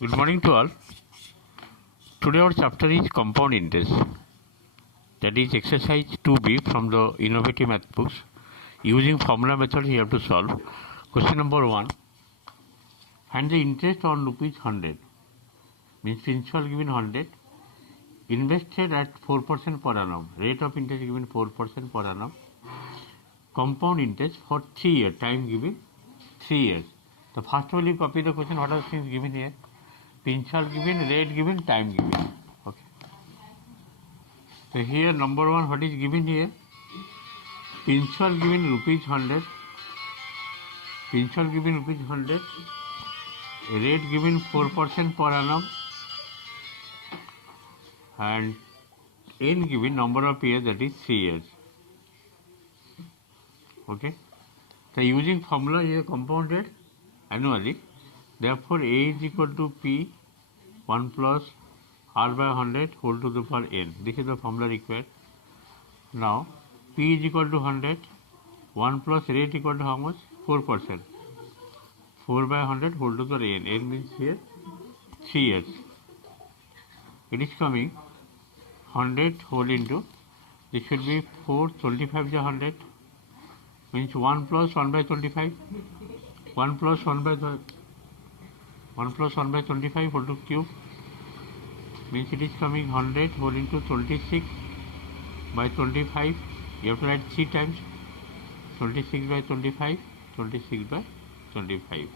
Good morning to all. Today our chapter is compound interest. That is exercise 2B from the innovative math books. Using formula method you have to solve. Question number 1. Find the interest on rupees 100. Means principal given 100. Invested at 4% per annum. Rate of interest given 4% per annum. Compound interest for 3 years. Time given 3 years. The first of all you copy the question. What are the things given here? Principal given, rate given, time given. Okay. So here number 1, what is given here? Principal given rupees 100. Principal given rupees 100. Rate given 4% per annum. And n given number of years, that is 3 years. Okay. So using formula here compounded annually. Therefore A is equal to P 1 plus R by 100 whole to the power n. This is the formula required. Now P is equal to 100. 1 plus rate equal to how much? 4%. 4 by 100 whole to the n. N means here 3 years. It is coming 100 whole into, this should be 4, 25 is 100. Means 1 plus 1 by 25. 1 plus 1 by 25 whole to cube. Means it is coming 100 whole into 26 by 25. You have to write 3 times. 26 by 25, 26 by 25.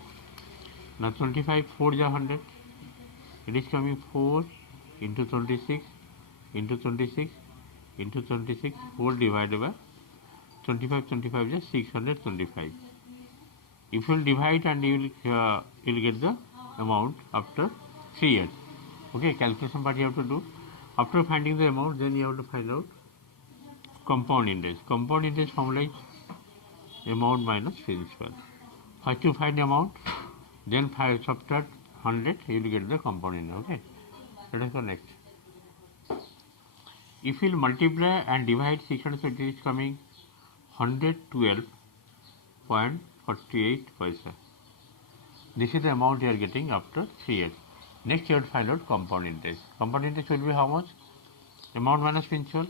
Now 25, 4 is 100. It is coming 4 into 26 into 26 into 26 whole divided by 25, 25 is 625. If you will divide and you will get the amount after 3 years. Okay, calculation part you have to do. After finding the amount, then you have to find out compound interest. Compound interest formula is amount minus principal. First you find amount, then subtract 100, you will get the compound interest. Okay, let us go next. If you will multiply and divide 600, it is coming 112.48 paisa. This is the amount you are getting after 3 years. Next you have to find out compound interest. Compound interest will be how much? Amount minus principal,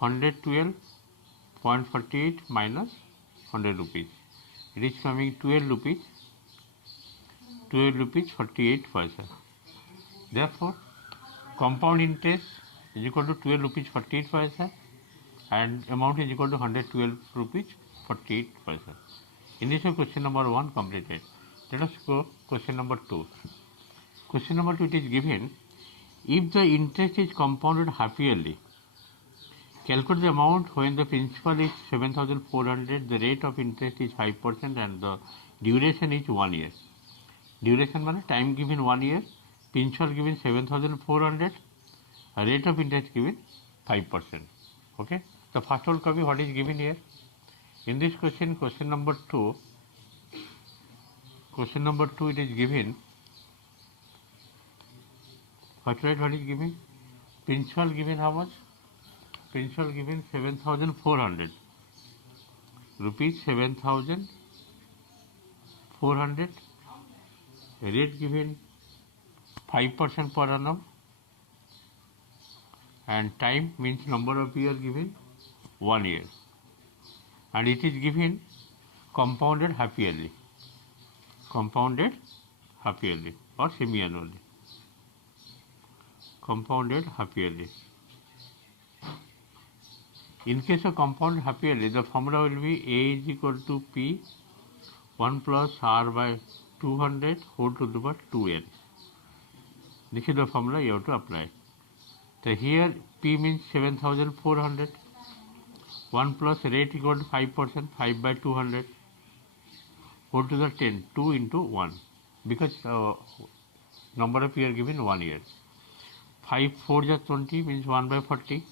112.48 minus 100 rupees. It is coming 12 rupees 48 paisa. Therefore, compound interest is equal to 12 rupees 48 paisa and amount is equal to 112 rupees 48 paisa. In this way, question number 1 completed. Let us go question number 2. Question number 2, it is given, if the interest is compounded half yearly, calculate the amount when the principal is 7,400, the rate of interest is 5% and the duration is 1 year. Duration means time given 1 year, principal given 7,400, rate of interest given 5%. Okay. The first whole copy what is given here. In this question, question number 2, it is given. First write what is given. Principal given how much? Principal given 7,400. Rupees 7,400. Rate given 5% per annum. And time means number of years given 1 year. And it is given compounded half yearly. Compounded half yearly or semi-annually. Compounded half yearly. In case of compounded half yearly, the formula will be A is equal to P 1 plus R by 200 whole to the power 2n. This is the formula you have to apply. So here P means 7,400. 1 plus rate equal to 5%, 5 by 200 whole to the 10, 2 into 1, because number of year given 1 year. 5 4 is 20 means 1 by 40.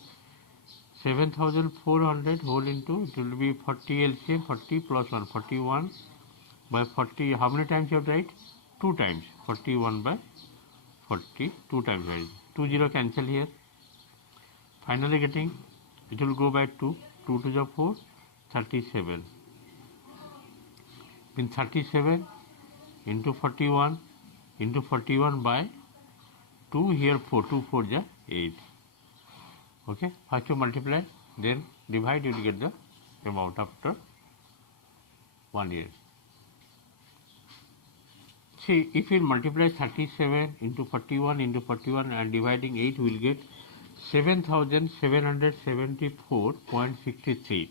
7,400 whole into, it will be 40 LCM, 40 plus 1, 41 by 40. How many times you have to write? 2 times. 41 by 40, 2 times write. 2 0 cancel here. Finally getting, it will go by 2. 2 to the 4, 37. In 37 into 41 into 41 by 2, here 4, 2 4 ja 8. Okay, first you multiply, then divide, you will get the amount after 1 year. See, if you multiply 37 into 41 and dividing 8, we will get 7,774.63,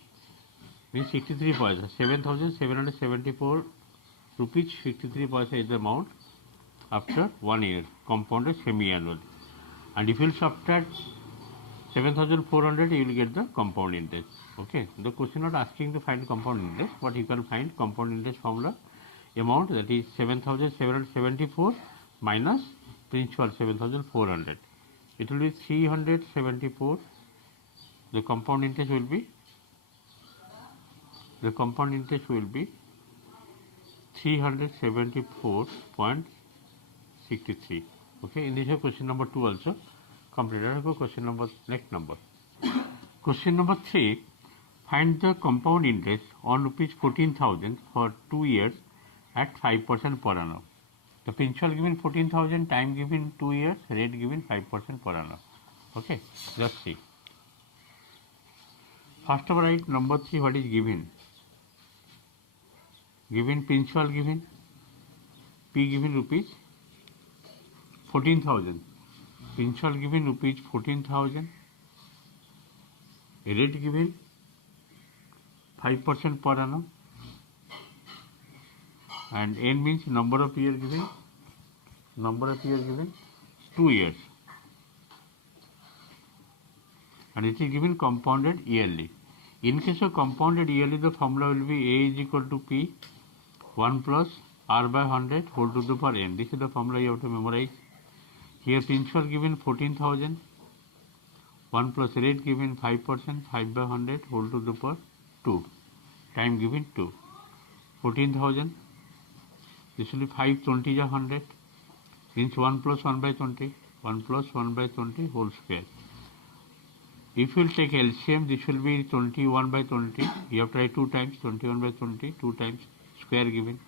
means 63 paisa. 7,774 rupees 63 paisa is the amount after 1 year, compounded semi-annual. And if you will subtract 7,400, you will get the compound interest. Okay, the question not asking to find compound interest, but you can find compound interest formula amount, that is 7,774 minus principal 7,400. It will be 374. The compound interest will be 374.63. Okay, in this question number 2 also completed. Question number, next number. Question number 3. Find the compound interest on rupees 14,000 for 2 years at 5% per annum. The principal given 14,000, time given 2 years, rate given 5% per annum. Okay, just see. First of all, write number 3, what is given? Given principal given, P given rupees 14,000. Principal given rupees 14,000. Rate given 5% per annum. And N means number of years given. 2 years. And it is given compounded yearly. In case of compounded yearly, the formula will be A is equal to P 1 plus R by 100 whole to the power N. This is the formula you have to memorize. Here principal given 14,000, 1 plus rate given 5%, 5 by 100 whole to the power 2. Time given 2. 14,000. This will be 5 20 is 100. Means 1 plus 1 by 20. 1 plus 1 by 20 whole square. If you will take LCM, this will be 21 by 20. You have to write 2 times 21 by 20, 2 times square given.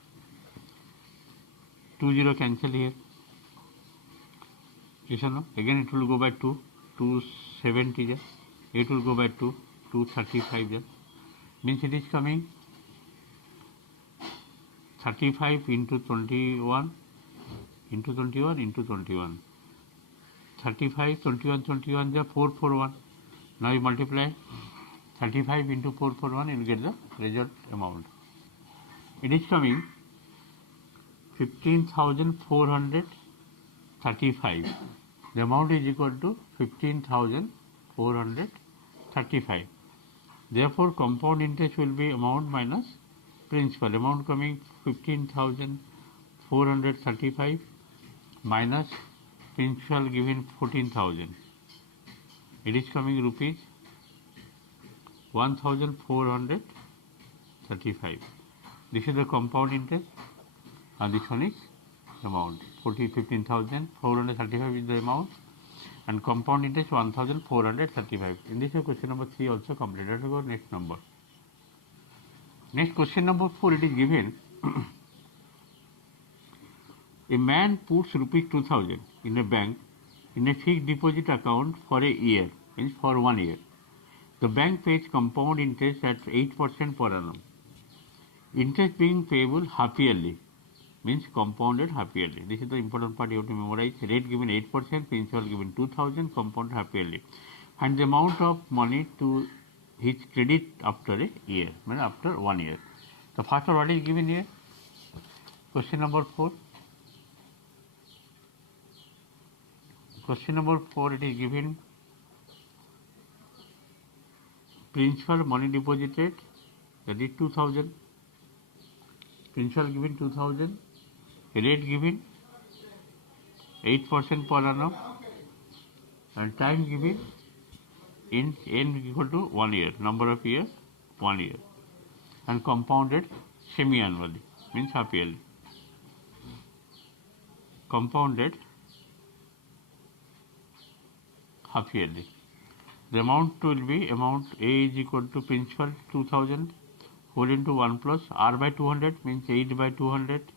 2 0 cancel here. Listen, again it will go by 2. 270. It will go by 2. 235. Means it is coming 35 into 21 into 21 into 21. 35, 21, 21, 441. Now you multiply 35 into 441, you will get the result amount. It is coming 15,435. The amount is equal to 15,435. Therefore, compound interest will be amount minus principal. Amount coming 15,435 minus principal given 14,000. It is coming rupees 1,435. This is the compound interest, and this one is amount. 15,435 is the amount, and compound interest 1,435. In this question number 3 also completed. Go next number. Next question number 4. It is given a man puts rupees 2,000 in a bank in a fixed deposit account for a year, means for 1 year. The bank pays compound interest at 8% per annum. Interest being payable half yearly, means compounded half yearly. This is the important part you have to memorize. Rate given 8%, principal given 2,000, compounded half yearly. And the amount of money to his credit after a year, means after 1 year. The first one, what is given here? Question number 4. Question number 4, it is given principal money deposited, that is 2,000. Principal given 2,000. Rate given 8% per annum, and time given in N equal to 1 year, number of years 1 year, and compounded semi-annually, means half yearly. Compounded half yearly. The amount will be amount A is equal to principal 2,000 whole into 1 plus R by 200, means 8 by 200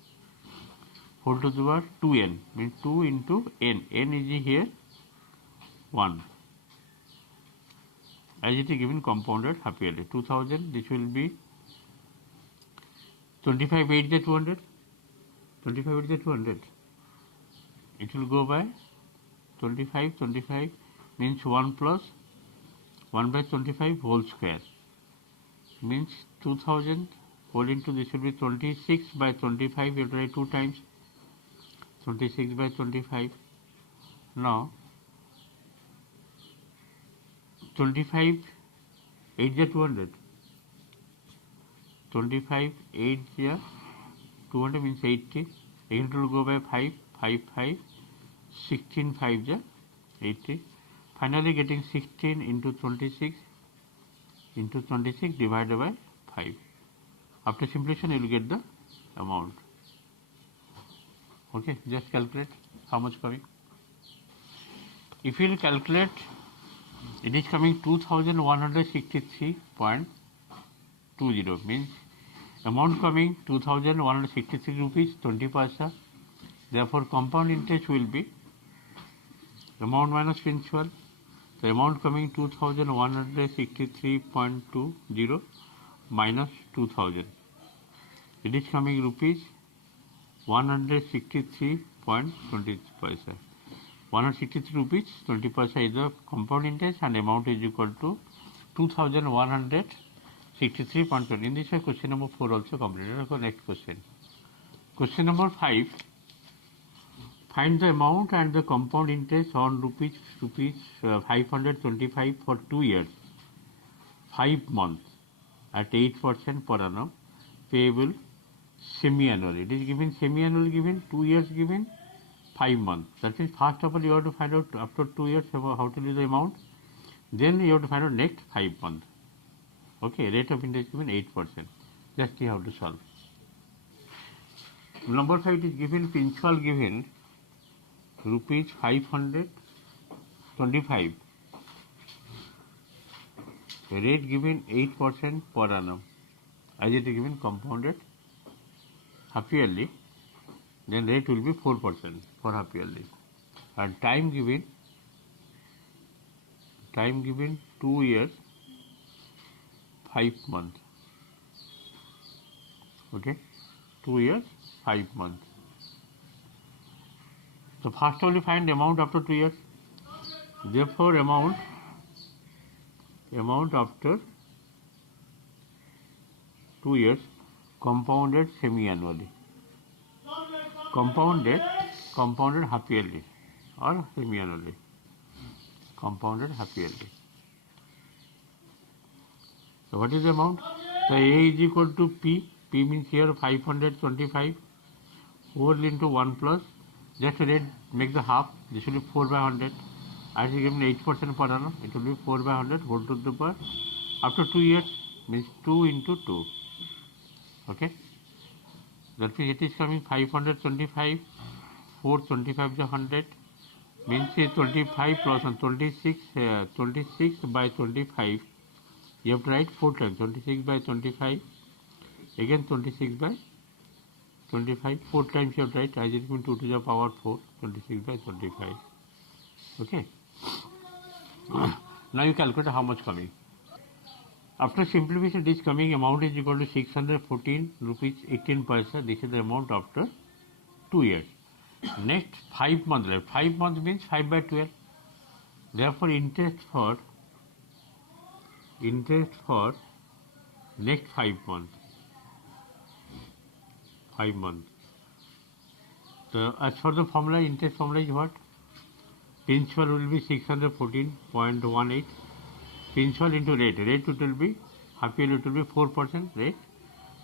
whole to the power 2n, means 2 into n. N is here 1. As it is given compounded half yearly. 2000, this will be 25 8 is 200. 25 8 is 200. It will go by 25, 25 means 1 plus 1 by 25 whole square. Means 2000 whole into this will be 26 by 25. You will write 2 times. 26 by 25. Now 25 8 is 200. 25 8 is 200 means 80. Again it will go by 5 5 5. 16 5 is 80. Finally getting 16 into 26 divided by 5. After simplification you will get the amount. Okay, just calculate how much coming. If you will calculate, it is coming 2163.20, means amount coming 2163 rupees 20 paisa. Therefore compound interest will be amount minus principal. The amount coming 2163.20 minus 2000. It is coming rupees 163.20 paisa. 163 rupees 20 paisa is the compound interest and amount is equal to 2163.20. In this way question number 4 also completed. Let's go next question. Question number 5. Find the amount and the compound interest on rupees 525 for 2 years, 5 months at 8% per annum, payable semi-annually. It is given semi-annually, given 2 years, given 5 months. That means first of all you have to find out after 2 years how to do the amount. Then you have to find out next 5 months. Okay, rate of interest given 8%. Just see how to solve. Number 5 is given principal given rupees 525. Rate given 8% per annum. As it is given compounded half yearly, then rate will be 4% for half yearly. And time given 2 years 5 months. Okay, 2 years 5 months. So first only find amount after 2 years. Therefore amount after 2 years compounded semi-annually. Compounded half yearly or semi-annually. Compounded half yearly. So what is the amount? So A is equal to P. P means here 525 whole into 1 plus. Just make the half. This will be 4 by 100. As is given 8% per annum, it will be 4 by 100 whole to the power. After 2 years means 2 into 2. Okay. That means it is coming 525. 425 is 100. Means 25 plus 1, 26 by 25. You have to write 4 times. 26 by 25. Again 26 by 25, 4 times you have to write, as it is 2 to the power 4, 26 by 25. Okay. Now you calculate how much coming. After simplification, this coming amount is equal to 614 rupees 18 paisa. This is the amount after 2 years. Next 5 months left. 5 months means 5 by 12. Therefore interest for next 5 months. 5 months. So as for the formula, interest formula is what? Principal will be 614.18. Principal into rate. Rate it will be half yearly, it will be 4% rate,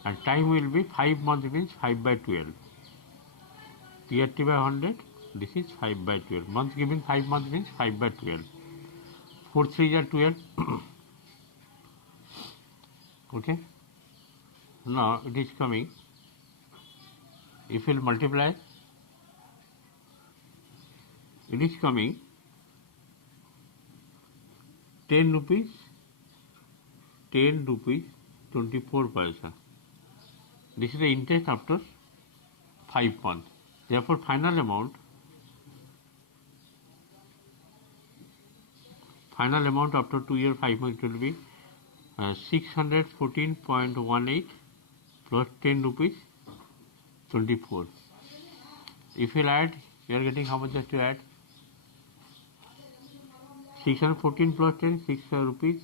and time will be 5 months means 5 by 12. PRT by 100. This is 5 by 12. Months given 5 months means 5 by 12. 4 3 are 12. Okay. Now it is coming. If you will multiply, it is coming 10 rupees 24 paisa. This is the interest after 5 months. Therefore, final amount after 2 year 5 months will be 614.18 plus 10 rupees 24. If you add, you are getting how much just to add? 614 plus 10, 6 rupees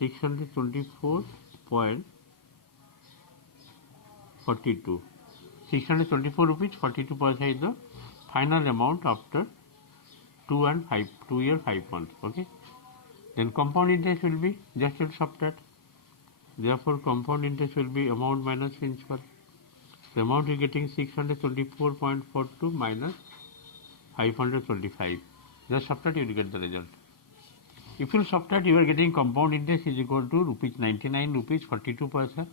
624.42. 624 rupees 42 paisa is the final amount after 2 year 5 months. Okay. Then compound interest will be just to subtract. Therefore, compound interest will be amount minus principal. The amount you are getting 624.42 minus 525. Just subtract, you will get the result. If you subtract, you are getting compound interest is equal to rupees 99 rupees 42 paisa.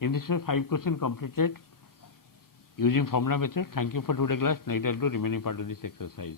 In this way, 5 questions completed using formula method. Thank you for today's class. Now I will do remaining part of this exercise.